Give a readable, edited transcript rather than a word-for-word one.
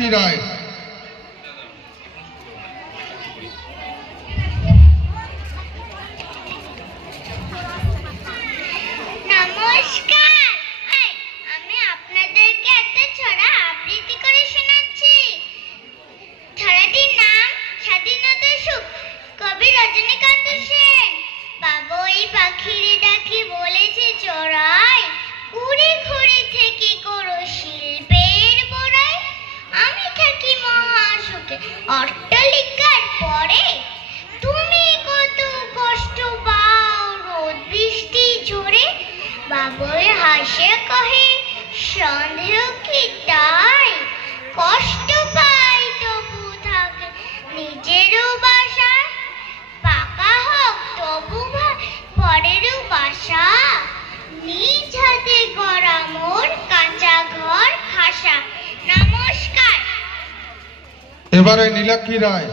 নীলাক্ষী রায়। নমস্কার, আমি আপনাদেরকে একটা ছড়া আবৃত্তি করে শোনাচ্ছি। ছড়াটির নাম স্বাধীনতার সুখ, কবি রজনীকান্ত সেন। বাবুই পাখিরে ডাকি বলেছে চড়াই, উড়ে ঘুরে থেকে করো শিল্পের বড়াই। আমি থাকি মহাসুখে অট্টালিকার পরে, তুমি কত কষ্ট পাও রোদ বৃষ্টি ঝরে। বাবুই হাসে কহে সন্দেহ কি তাই, কষ্ট পাই তবু থাকে নিজেরও বাসা। পাকা হোক তবু পরেরও বাসা, নিজ হাতে গড়া মোর কাঁচা ঘর খাসা। নমস্কার। এবারে নীলাক্ষী রায়।